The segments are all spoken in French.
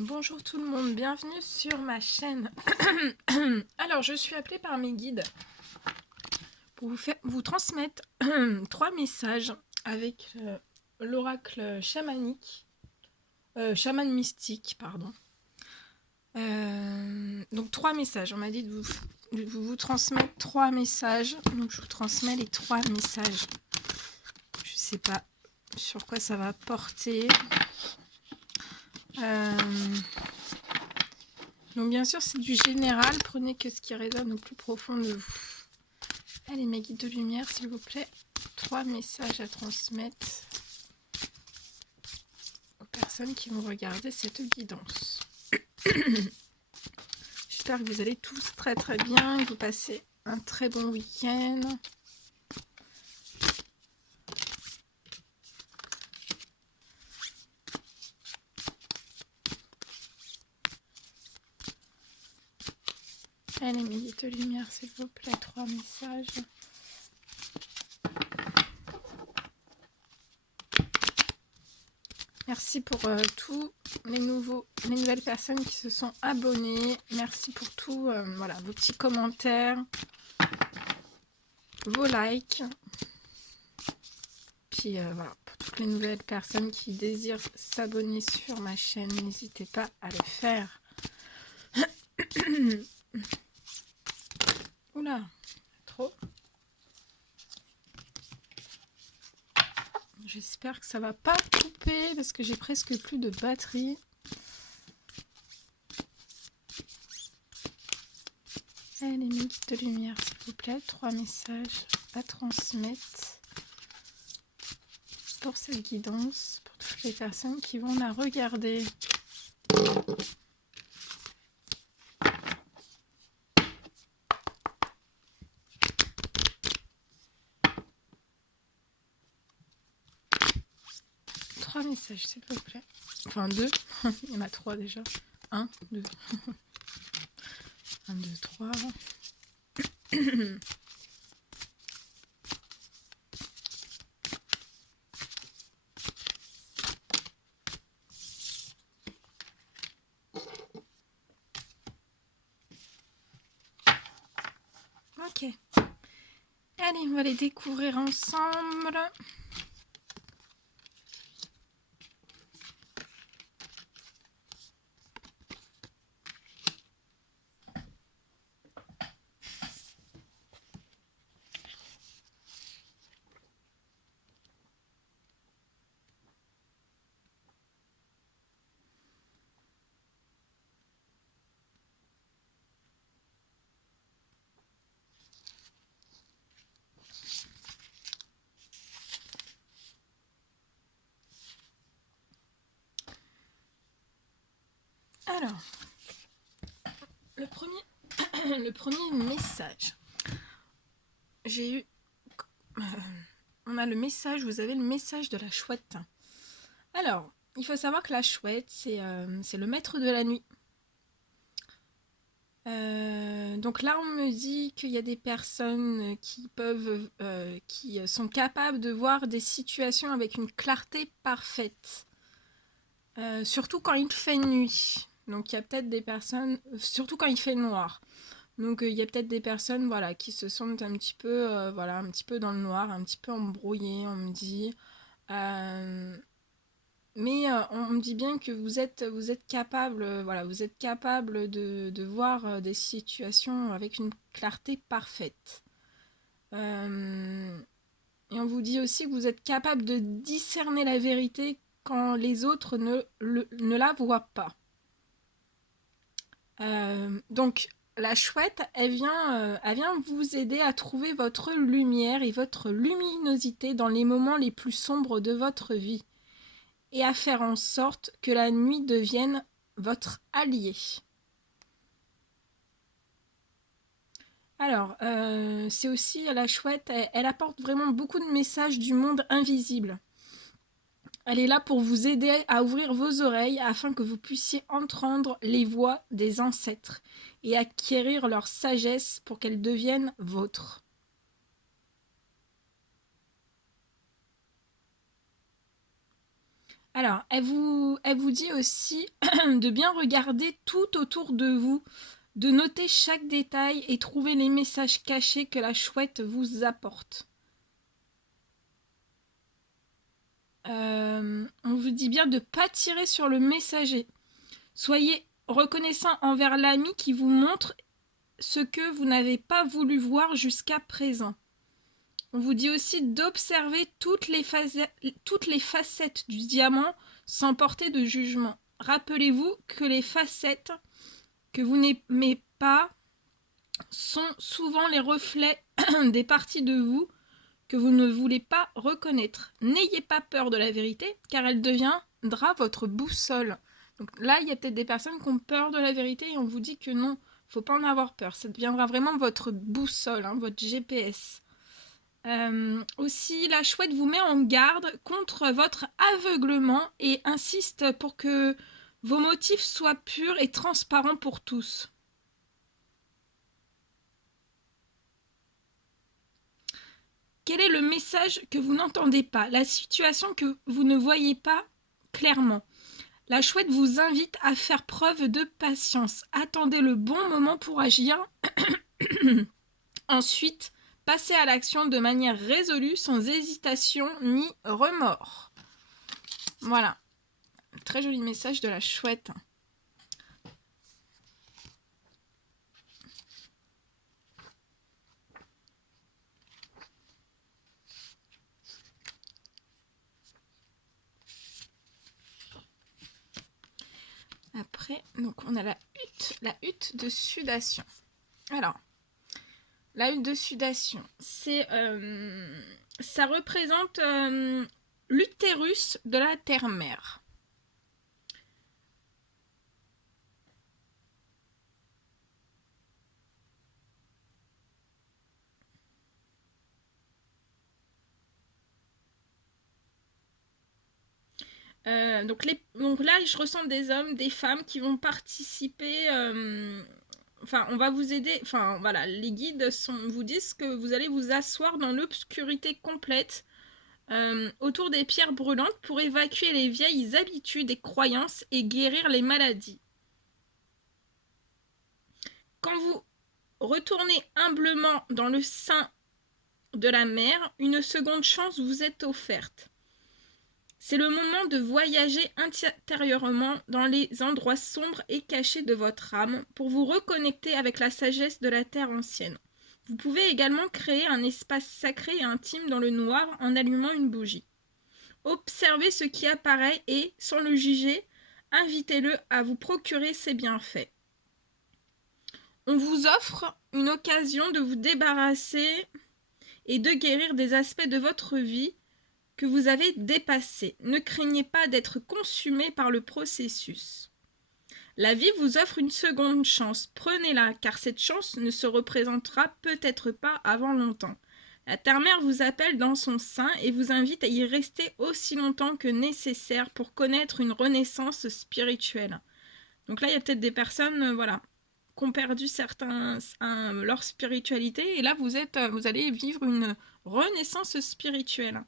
Bonjour tout le monde, bienvenue sur ma chaîne. Alors, je suis appelée par mes guides pour vous transmettre 3 messages avec l'oracle chamanique, chaman mystique, pardon. Donc 3 messages, on m'a dit de vous transmettre 3 messages, donc je vous transmets les 3 messages. Je sais pas sur quoi ça va porter. Donc bien sûr c'est du général, prenez que ce qui résonne au plus profond de vous. Allez mes guides de lumière s'il vous plaît, 3 messages à transmettre aux personnes qui vont regarder cette guidance. J'espère que vous allez tous très très bien, que vous passez un très bon week-end. Allez mes guides de lumière s'il vous plaît, 3 messages. Merci pour tous les nouvelles personnes qui se sont abonnées. Merci pour tout, voilà, vos petits commentaires, vos likes. Puis voilà, pour toutes les nouvelles personnes qui désirent s'abonner sur ma chaîne, n'hésitez pas à le faire. Oula, trop. J'espère que ça va pas couper parce que j'ai presque plus de batterie. Allez, mes guides de lumière, s'il vous plaît. 3 messages à transmettre pour cette guidance, pour toutes les personnes qui vont la regarder. Messages s'il vous plaît, enfin 2. Il y en a 3 déjà, 1, 2 1, 2, 3. Ok, allez on va les découvrir ensemble. Alors, le premier message, j'ai eu, on a le message, vous avez le message de la chouette. Alors, il faut savoir que la chouette, c'est le maître de la nuit. Donc là, on me dit qu'il y a des personnes qui sont capables de voir des situations avec une clarté parfaite. Surtout quand il fait nuit. Donc il y a peut-être des personnes, surtout quand il fait noir. Donc il y a peut-être des personnes, voilà, qui se sentent un petit peu, voilà, un petit peu dans le noir, un petit peu embrouillées, on me dit. Mais on me dit bien que vous êtes capable, voilà, vous êtes capable de voir des situations avec une clarté parfaite. Et on vous dit aussi que vous êtes capable de discerner la vérité quand les autres ne la voient pas. Donc la chouette, elle vient vous aider à trouver votre lumière et votre luminosité dans les moments les plus sombres de votre vie et à faire en sorte que la nuit devienne votre allié. Alors, c'est aussi la chouette, elle apporte vraiment beaucoup de messages du monde invisible. Elle est là pour vous aider à ouvrir vos oreilles afin que vous puissiez entendre les voix des ancêtres et acquérir leur sagesse pour qu'elle devienne vôtre. Alors, elle vous dit aussi de bien regarder tout autour de vous, de noter chaque détail et trouver les messages cachés que la chouette vous apporte. On vous dit bien de ne pas tirer sur le messager. Soyez reconnaissant envers l'ami qui vous montre ce que vous n'avez pas voulu voir jusqu'à présent. On vous dit aussi d'observer toutes les facettes du diamant sans porter de jugement. Rappelez-vous que les facettes que vous n'aimez pas sont souvent les reflets des parties de vous que vous ne voulez pas reconnaître. N'ayez pas peur de la vérité, car elle deviendra votre boussole. Donc là, il y a peut-être des personnes qui ont peur de la vérité et on vous dit que non, il ne faut pas en avoir peur. Ça deviendra vraiment votre boussole, hein, votre GPS. Aussi, la chouette vous met en garde contre votre aveuglement et insiste pour que vos motifs soient purs et transparents pour tous. Quel est le message que vous n'entendez pas? La situation que vous ne voyez pas clairement? La chouette vous invite à faire preuve de patience. Attendez le bon moment pour agir. Ensuite, passez à l'action de manière résolue, sans hésitation ni remords. Voilà. Très joli message de la chouette. Après, donc on a la hutte de sudation. Alors, la hutte de sudation, ça représente l'utérus de la terre-mère. Donc là, je ressens des hommes, des femmes qui vont participer. Enfin, on va vous aider. Enfin, voilà, les guides vous disent que vous allez vous asseoir dans l'obscurité complète autour des pierres brûlantes pour évacuer les vieilles habitudes et croyances et guérir les maladies. Quand vous retournez humblement dans le sein de la mer, une seconde chance vous est offerte. C'est le moment de voyager intérieurement dans les endroits sombres et cachés de votre âme pour vous reconnecter avec la sagesse de la terre ancienne. Vous pouvez également créer un espace sacré et intime dans le noir en allumant une bougie. Observez ce qui apparaît et, sans le juger, invitez-le à vous procurer ses bienfaits. On vous offre une occasion de vous débarrasser et de guérir des aspects de votre vie que vous avez dépassés. Ne craignez pas d'être consumé par le processus. La vie vous offre une seconde chance. Prenez-la, car cette chance ne se représentera peut-être pas avant longtemps. La terre-mère vous appelle dans son sein et vous invite à y rester aussi longtemps que nécessaire pour connaître une renaissance spirituelle. Donc là, il y a peut-être des personnes, voilà, qui ont perdu leur spiritualité, et là, vous allez vivre une renaissance spirituelle.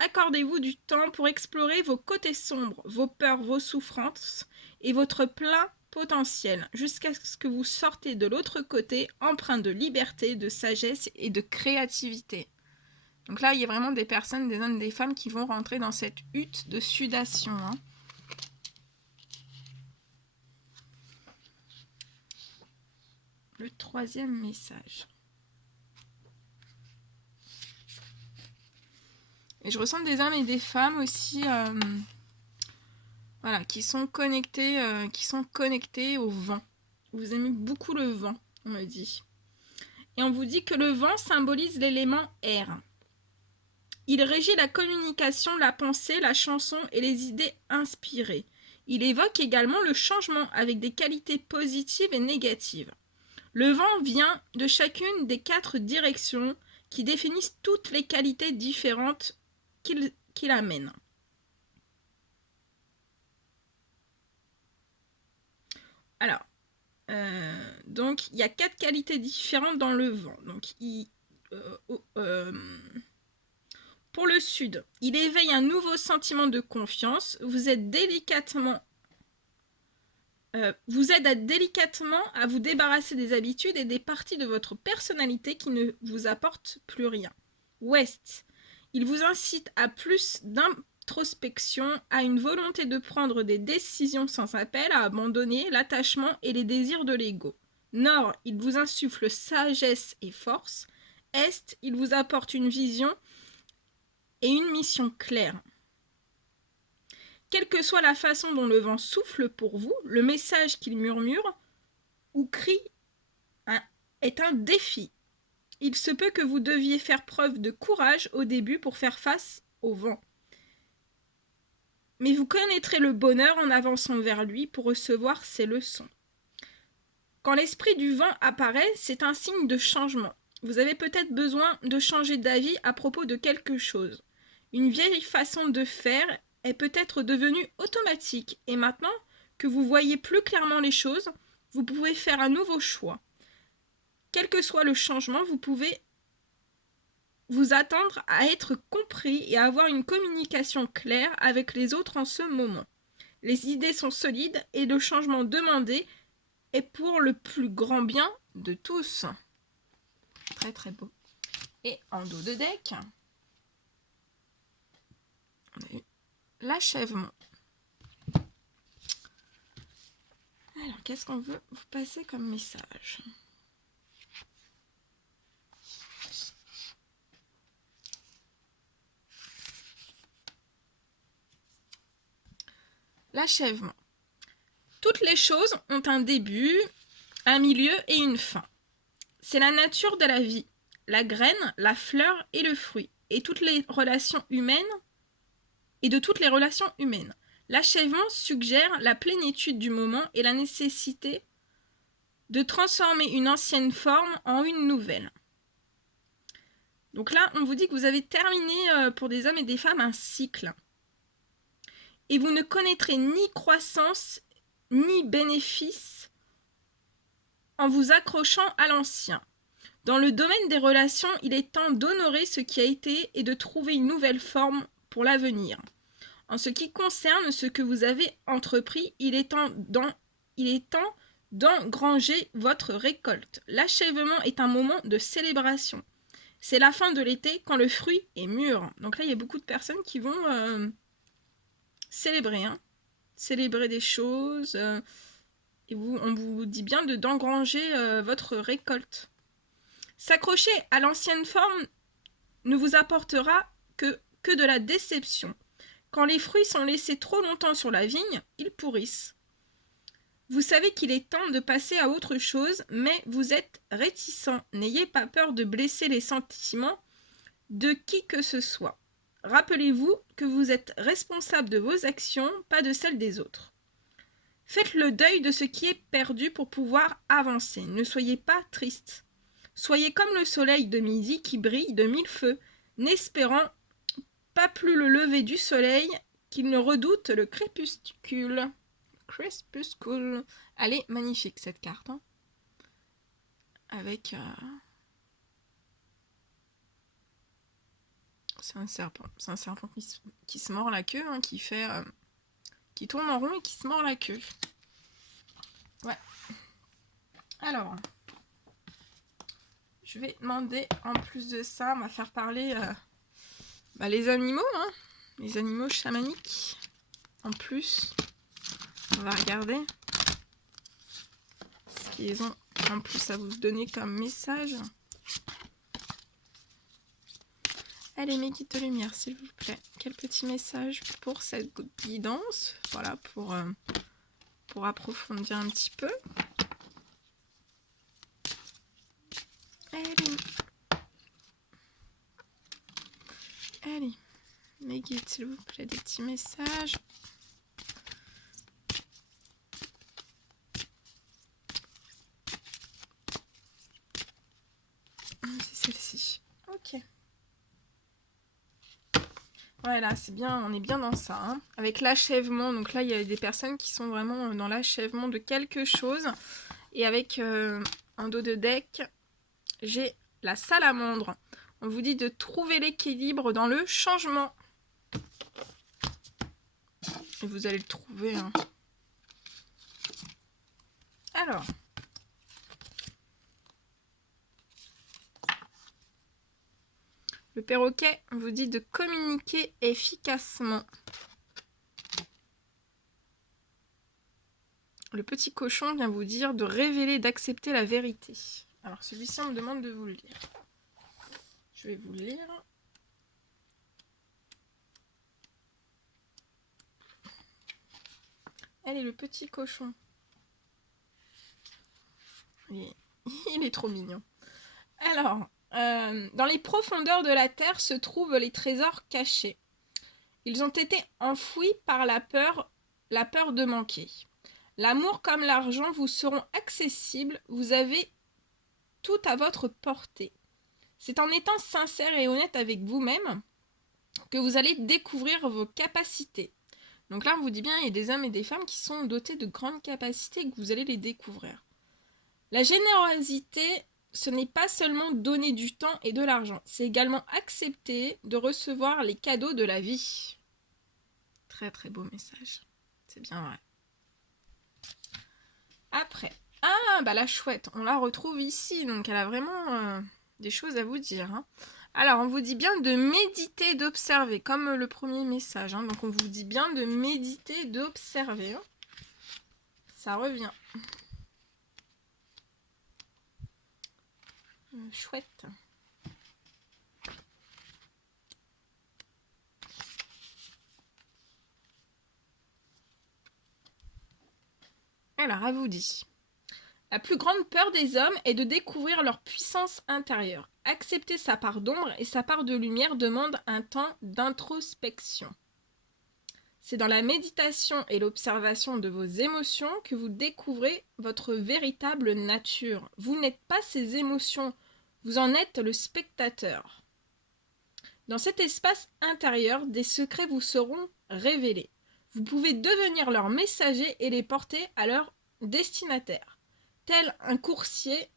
Accordez-vous du temps pour explorer vos côtés sombres, vos peurs, vos souffrances et votre plein potentiel, jusqu'à ce que vous sortez de l'autre côté empreint de liberté, de sagesse et de créativité. Donc là, il y a vraiment des personnes, des hommes, des femmes qui vont rentrer dans cette hutte de sudation. Le troisième message. Et je ressens des hommes et des femmes aussi, voilà, qui sont connectés au vent. Vous aimez beaucoup le vent, on me dit. Et on vous dit que le vent symbolise l'élément air. Il régit la communication, la pensée, la chanson et les idées inspirées. Il évoque également le changement avec des qualités positives et négatives. Le vent vient de chacune des 4 directions qui définissent toutes les qualités différentes qu'il amène. Alors, donc, il y a 4 qualités différentes dans le vent. Donc, Pour le Sud, il éveille un nouveau sentiment de confiance. Vous aide délicatement à vous débarrasser des habitudes et des parties de votre personnalité qui ne vous apportent plus rien. Ouest, il vous incite à plus d'introspection, à une volonté de prendre des décisions sans appel, à abandonner l'attachement et les désirs de l'ego. Nord, il vous insuffle sagesse et force. Est, il vous apporte une vision et une mission claire. Quelle que soit la façon dont le vent souffle pour vous, le message qu'il murmure ou crie est un défi. Il se peut que vous deviez faire preuve de courage au début pour faire face au vent. Mais vous connaîtrez le bonheur en avançant vers lui pour recevoir ses leçons. Quand l'esprit du vent apparaît, c'est un signe de changement. Vous avez peut-être besoin de changer d'avis à propos de quelque chose. Une vieille façon de faire est peut-être devenue automatique et maintenant que vous voyez plus clairement les choses, vous pouvez faire un nouveau choix. Quel que soit le changement, vous pouvez vous attendre à être compris et à avoir une communication claire avec les autres en ce moment. Les idées sont solides et le changement demandé est pour le plus grand bien de tous. Très très beau. Et en dos de deck, on a eu l'achèvement. Alors, qu'est-ce qu'on veut vous passer comme message ? L'achèvement. Toutes les choses ont un début, un milieu et une fin. C'est la nature de la vie, la graine, la fleur et le fruit, et de toutes les relations humaines. L'achèvement suggère la plénitude du moment et la nécessité de transformer une ancienne forme en une nouvelle. Donc là, on vous dit que vous avez terminé pour des hommes et des femmes un cycle. Et vous ne connaîtrez ni croissance ni bénéfice en vous accrochant à l'ancien. Dans le domaine des relations, il est temps d'honorer ce qui a été et de trouver une nouvelle forme pour l'avenir. En ce qui concerne ce que vous avez entrepris, il est temps d'engranger votre récolte. L'achèvement est un moment de célébration. C'est la fin de l'été quand le fruit est mûr. Donc là, il y a beaucoup de personnes qui vont célébrer des choses. Et on vous dit bien d'engranger votre récolte. S'accrocher à l'ancienne forme ne vous apportera que de la déception. Quand les fruits sont laissés trop longtemps sur la vigne, ils pourrissent. Vous savez qu'il est temps de passer à autre chose, mais vous êtes réticent. N'ayez pas peur de blesser les sentiments de qui que ce soit. Rappelez-vous que vous êtes responsable de vos actions, pas de celles des autres. Faites le deuil de ce qui est perdu pour pouvoir avancer. Ne soyez pas triste. Soyez comme le soleil de midi qui brille de mille feux, n'espérant pas plus le lever du soleil qu'il ne redoute le crépuscule. Elle est magnifique cette carte. Avec... C'est un serpent. C'est un serpent qui se mord la queue, qui tourne en rond et qui se mord la queue. Ouais. Alors... Je vais demander, en plus de ça, on va faire parler les animaux, les animaux chamaniques. En plus, on va regarder ce qu'ils ont en plus à vous donner comme message. Allez, mes guides de lumière, s'il vous plaît. Quel petit message pour cette guidance. Voilà, pour approfondir un petit peu. Allez, mes guides, s'il vous plaît, des petits messages. C'est celle-ci. Ok. Voilà, c'est bien, on est bien dans ça. Avec l'achèvement, donc là, il y a des personnes qui sont vraiment dans l'achèvement de quelque chose. Et avec un dos de deck, j'ai la salamandre. On vous dit de trouver l'équilibre dans le changement. Et vous allez le trouver. Hein. Alors. Le perroquet vous dit de communiquer efficacement. Le petit cochon vient vous dire de révéler, d'accepter la vérité. Alors celui-ci, on me demande de vous le lire. Je vais vous le lire. Elle est le petit cochon. Il est trop mignon. Alors, dans les profondeurs de la terre se trouvent les trésors cachés. Ils ont été enfouis par la peur de manquer. L'amour comme l'argent vous seront accessibles, vous avez tout à votre portée. C'est en étant sincère et honnête avec vous-même que vous allez découvrir vos capacités. Donc là, on vous dit bien, il y a des hommes et des femmes qui sont dotés de grandes capacités et que vous allez les découvrir. La générosité, ce n'est pas seulement donner du temps et de l'argent, c'est également accepter de recevoir les cadeaux de la vie. Très très beau message, c'est bien vrai. Après, la chouette, on la retrouve ici, donc elle a vraiment des choses à vous dire. Hein. Alors, on vous dit bien de méditer, d'observer, comme le premier message. Hein. Donc, on vous dit bien de méditer, d'observer. Hein. Ça revient. Chouette. Alors, elle vous dit. La plus grande peur des hommes est de découvrir leur puissance intérieure. Accepter sa part d'ombre et sa part de lumière demande un temps d'introspection. C'est dans la méditation et l'observation de vos émotions que vous découvrez votre véritable nature. Vous n'êtes pas ces émotions, vous en êtes le spectateur. Dans cet espace intérieur, des secrets vous seront révélés. Vous pouvez devenir leur messager et les porter à leur destinataire, tel un coursier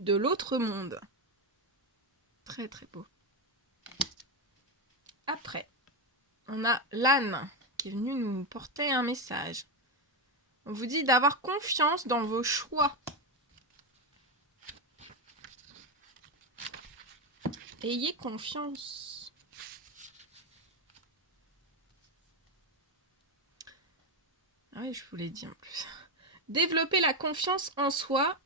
de l'autre monde. Très très beau. Après, on a l'âne qui est venu nous porter un message. On vous dit d'avoir confiance dans vos choix. Ayez confiance. Ah oui, je vous l'ai dit en plus. Développer la confiance en soi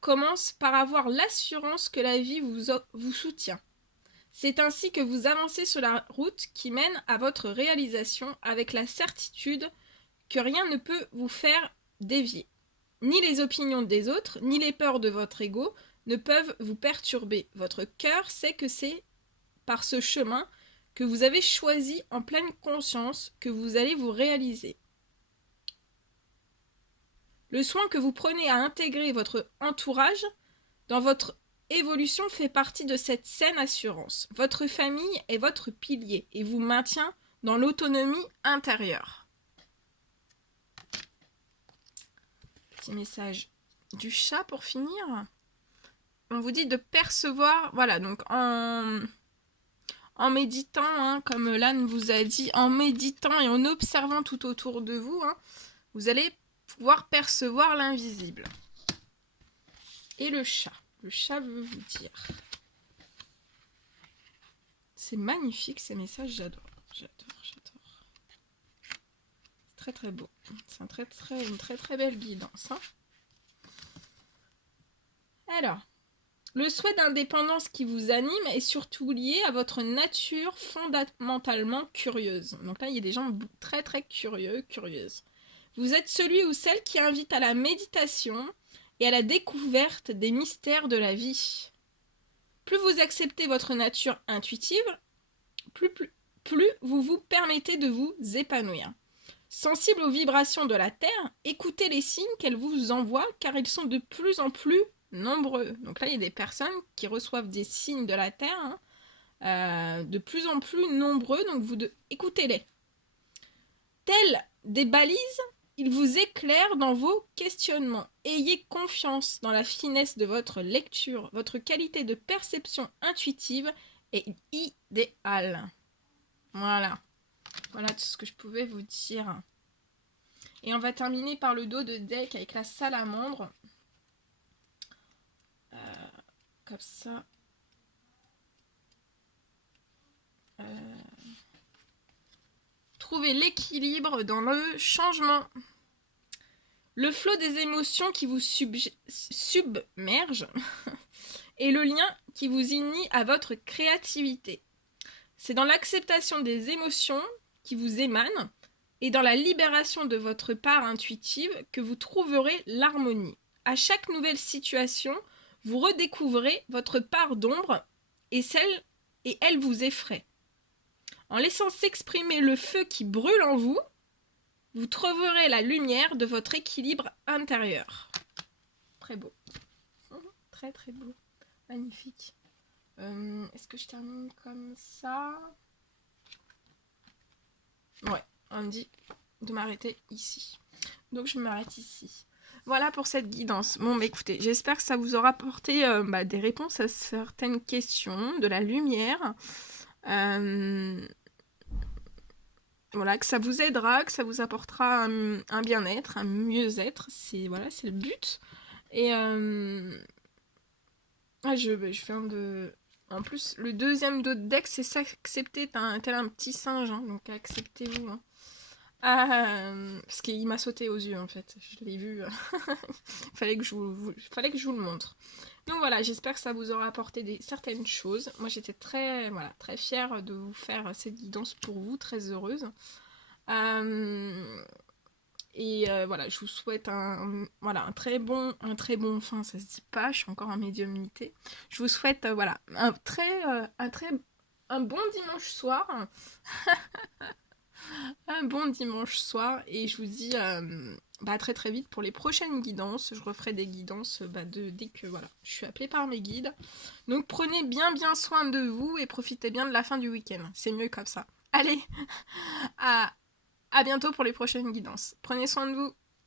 commence par avoir l'assurance que la vie vous soutient. C'est ainsi que vous avancez sur la route qui mène à votre réalisation avec la certitude que rien ne peut vous faire dévier. Ni les opinions des autres, ni les peurs de votre ego ne peuvent vous perturber. Votre cœur sait que c'est par ce chemin que vous avez choisi en pleine conscience que vous allez vous réaliser. Le soin que vous prenez à intégrer votre entourage dans votre évolution fait partie de cette saine assurance. Votre famille est votre pilier et vous maintient dans l'autonomie intérieure. Petit message du chat pour finir. On vous dit de percevoir, voilà, donc en méditant, hein, comme l'âne vous a dit, en méditant et en observant tout autour de vous, hein, vous allez pouvoir percevoir l'invisible. Et le chat veut vous dire. C'est magnifique ces messages, j'adore. C'est très très beau. C'est une très belle guidance. Hein. Alors, le souhait d'indépendance qui vous anime est surtout lié à votre nature fondamentalement curieuse. Donc là, il y a des gens très très curieuses. Vous êtes celui ou celle qui invite à la méditation et à la découverte des mystères de la vie. Plus vous acceptez votre nature intuitive, plus vous vous permettez de vous épanouir. Sensible aux vibrations de la Terre, écoutez les signes qu'elle vous envoie car ils sont de plus en plus nombreux. Donc là, il y a des personnes qui reçoivent des signes de la Terre de plus en plus nombreux, donc écoutez-les. Tels des balises, ils vous éclairent dans vos questionnements. Ayez confiance dans la finesse de votre lecture. Votre qualité de perception intuitive est idéal. Voilà. Voilà tout ce que je pouvais vous dire. Et on va terminer par le dos de deck avec la salamandre. Comme ça. Trouvez l'équilibre dans le changement. Le flot des émotions qui vous submerge et le lien qui vous unit à votre créativité. C'est dans l'acceptation des émotions qui vous émanent et dans la libération de votre part intuitive que vous trouverez l'harmonie. À chaque nouvelle situation, vous redécouvrez votre part d'ombre et elle vous effraie. En laissant s'exprimer le feu qui brûle en vous, vous trouverez la lumière de votre équilibre intérieur. Très beau. Très très beau. Magnifique. Est-ce que je termine comme ça? Ouais, on me dit de m'arrêter ici. Donc je m'arrête ici. Voilà pour cette guidance. Bon, bah écoutez, j'espère que ça vous aura apporté des réponses à certaines questions, de la lumière. Voilà, que ça vous aidera, que ça vous apportera un bien-être, un mieux-être. C'est voilà, c'est le but. Et je viens de... En plus, le deuxième dos de deck, c'est s'accepter. Tel un petit singe, hein, donc acceptez-vous. Hein. Parce qu'il m'a sauté aux yeux, en fait. Je l'ai vu. Fallait que je vous le montre. Donc voilà, j'espère que ça vous aura apporté certaines choses. Moi, j'étais très fière de vous faire cette guidance pour vous, très heureuse. Voilà, je vous souhaite un très bon, enfin ça se dit pas, je suis encore en médiumnité. Je vous souhaite un bon dimanche soir, un bon dimanche soir, et je vous dis très très vite pour les prochaines guidances. Je referai des guidances dès que je suis appelée par mes guides. Donc prenez bien soin de vous et profitez bien de la fin du week-end. C'est mieux comme ça. Allez, à bientôt pour les prochaines guidances. Prenez soin de vous.